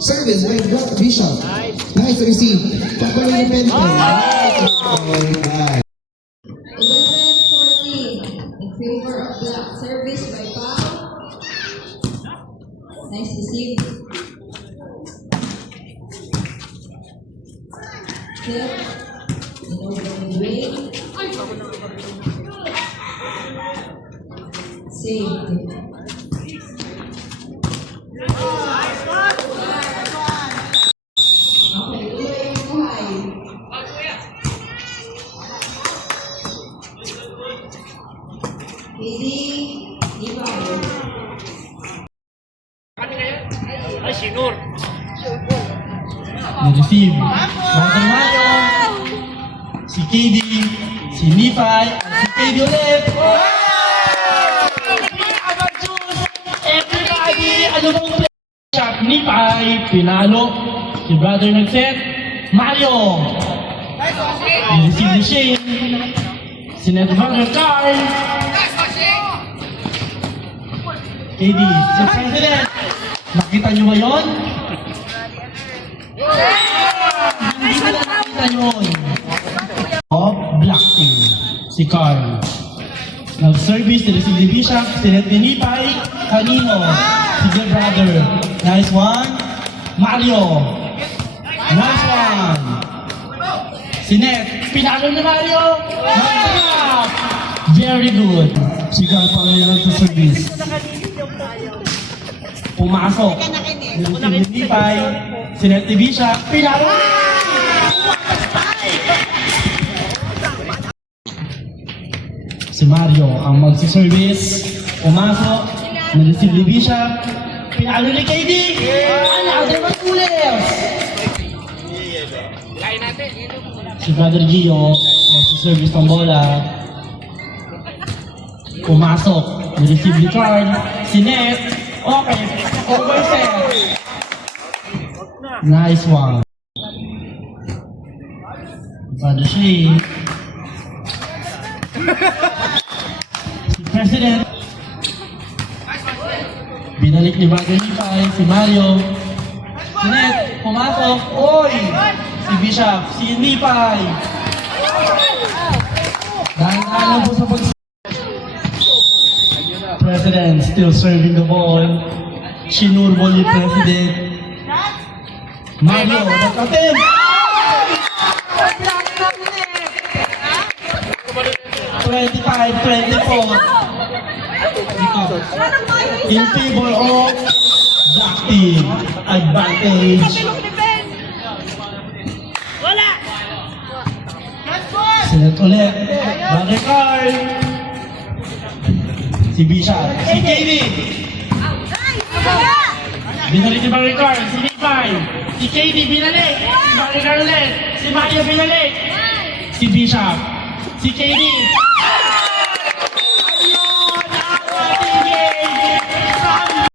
Service by Bishop. Nice receive. Pagpalong yung penalty. Nice. 11-14 in favor of Black. Service by Pao. Nice receive. Step. In open way. Saved. Okay, tuloy ang buhay. Hindi, Ibay. Ay, sinur. Receive. Brother Mario. Si KD. Si Nipay. Si KD ulit. Everybody, ano bang shot? Nipay. Pinalo. Si brother nag-set. Mario. Receive ni Shane. Si net brother Carl. KD. Si President. Nakita nyo ba yun? Hindi ko na nakita yun. Black team. Si Carl. Nag-service, receive ni Bishop, si Net ni Nipay, kanino? Si Dear Brother. Nice one. Mario. Nice one. Si Net. Pinalo ni Mario. Nice one. Very good. Si Carl pa rin nag-service. Pumasok. Yung team ni Nipay, si Net ni Bishop, pinalo. Si Mario ang magsiservice, pumasok, na-receive ni Bishop, pinalo ni KD, another one ulit! Si Brother Gio, magsiservice ng bola, pumasok, na-receive ni Carl, si Net, okay, overset. Nice one. Brother Shane. Si President. Binalik ni Brother Nipay, si Mario. Si Net, pumasok. Oy! Si Bishop, si Nipay. Dahil po sa President still serving the ball. Sinurbol ni President. Mario, nag-attempt. 25-24. In favor of Black team. Advantage. Sinet ulit. Brother Carl. Si Bishop. Si KD. Binalik ni Brother Carl. Si Nipay. Si KD binalik. Si Brother Carl ulit. Si Mario binalik. Si Bishop. Si KD.